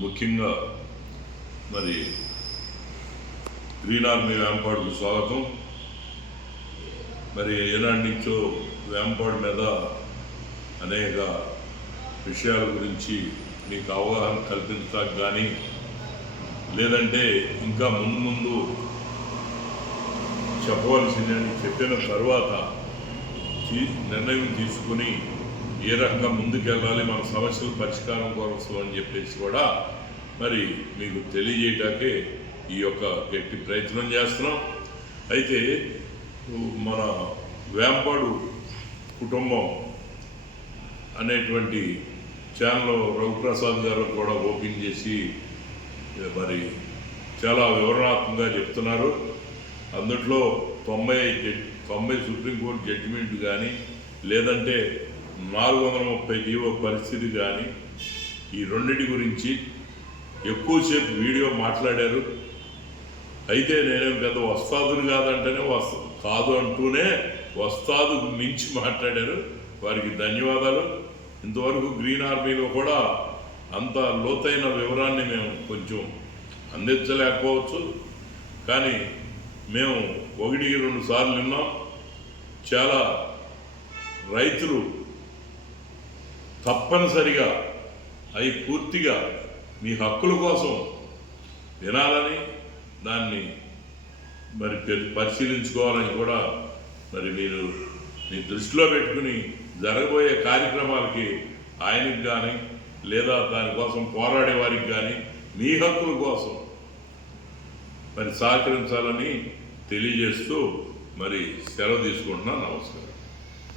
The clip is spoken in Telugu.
ముఖ్యంగా మరి గ్రీన్ ఆర్మీ వేంపాడుకు స్వాగతం. మరి ఏనాటి నుంచో వేంపాడు మీద అనేక విషయాల గురించి మీకు అవగాహన కల్పించడానికి కానీ లేదంటే ఇంకా ముందు చెప్పవలసిందని చెప్పిన తర్వాత నిర్ణయం తీసుకుని ఏ రకంగా ముందుకెళ్ళాలి మన సమస్యల పరిష్కారం కోసం అని చెప్పేసి కూడా మరి మీకు తెలియజేయటాకే ఈ యొక్క గట్టి ప్రయత్నం చేస్తున్నాం. అయితే మన వేంపాడు కుటుంబం అనేటువంటి ఛానల్ రఘుప్రసాద్ గారు కూడా ఓపెన్ చేసి మరి చాలా వివరణాత్మకంగా చెప్తున్నారు. అందుట్లో 90 సుప్రీంకోర్టు జడ్జిమెంట్ కానీ లేదంటే 430 జీవో పరిస్థితి కానీ ఈ రెండింటి గురించి ఎక్కువసేపు వీడియో మాట్లాడారు. అయితే నేనేం పెద్ద వస్తాదుని కాదంటేనే కాదు అంటూనే వస్తాదు మించి మాట్లాడారు. వారికి ధన్యవాదాలు. ఇంతవరకు గ్రీన్ ఆర్మీలో కూడా అంత లోతైన వివరాన్ని మేము కొంచెం అందించలేకపోవచ్చు, కానీ మేము 1-2 సార్లు విన్నాం. చాలా రైతులు తప్పనిసరిగా అవి పూర్తిగా మీ హక్కుల కోసం వినాలని దాన్ని మరి పరిశీలించుకోవాలని కూడా మరి మీరు మీ దృష్టిలో పెట్టుకుని జరగబోయే కార్యక్రమాలకి ఆయనకి కానీ లేదా దానికోసం పోరాడే వారికి కానీ మీ హక్కుల కోసం మరి సహకరించాలని తెలియజేస్తూ మరి సెలవు తీసుకుంటున్నాను. నమస్కారం.